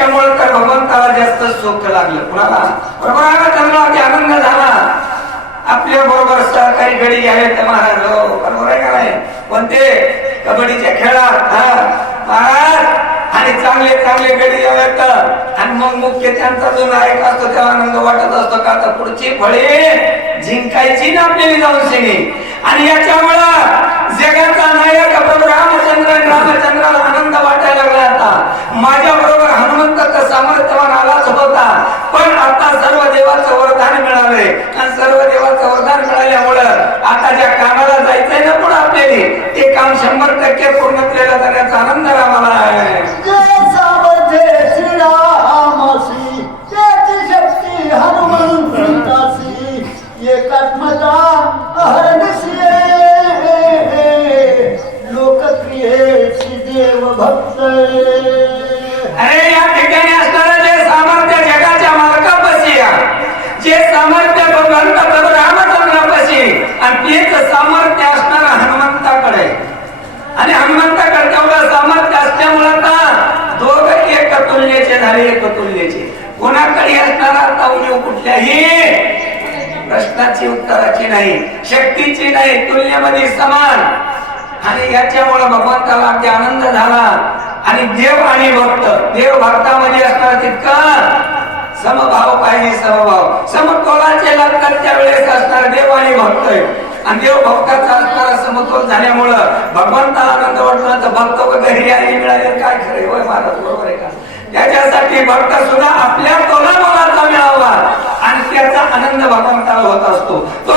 त्याच्यामुळे तर भगवंताला जास्त सुख लागलं. कुणाला? रामचंद्रावरती आनंद झाला. आपल्या बरोबर सहकारी गडी घ्यावे तर महाराज हो, बरोबर आहे का नाही? कोणते? कबड्डीच्या खेळात महाराज आणि चांगले चांगले गडी यावेत आणि मग मुख्य त्यांचा जो नायक असतो तेव्हा आनंद वाटत असतो का आता पुढची फळे जिंकायची ना आपल्याला जाऊन सिने. आणि याच्यामुळं जगाचा नायक प्रभू रामचंद्राला आनंद वाटायला लागला. आता माझ्या बरोबर हनुमंताचा सामर्थ्यवान आलाच होता, पण आता सर्व देवाचं वरदान मिळालंय आणि सर्व देवाचं वरदान मिळाल्यामुळं आता ज्या कामाला जायचंय ना पुढे आपल्याला ते काम 100% पूर्ण केलं जाण्याचा आनंद रामाला आहे. लोकप्रियेची देव भक्त. अरे या ठिकाणी असणारं जे सामर्थ्य जगाच्या मालकापाशी जे सामर्थ्य भगवंत प्रभू रामचंद्रापाशी आणि तेच सामर्थ्य असणार हनुमंताकडे. आणि हनुमंताकडे तेवढं सामर्थ्य असल्यामुळे दोघं एक तुल्यचे झाले. एक तुल्यचे कोणाकडे असणारा आता कुठल्याही प्रश्नाची उत्तराची नाही, शक्तीची नाही, तुल्यमध्ये समान. आणि याच्यामुळे भगवंताला अगदी आनंद झाला. आणि देव आणि भक्त, देव भक्तामध्ये असणार तितकं समभाव पाहिजे. समभाव समतोलाचे लग्न त्यावेळेस असणार देव आणि भक्त. आणि देव भक्ताचा असणारा समतोल झाल्यामुळं भगवंताला आनंद वाटला. तर भक्त घरी आली मिळाले काय खरे होय महाराज, बरोबर आहे का? त्याच्यासाठी भक्त सुद्धा आपल्या तोलामोलाचा मिळावा आणि त्याचा आनंद भगवंताला होत असतो. तो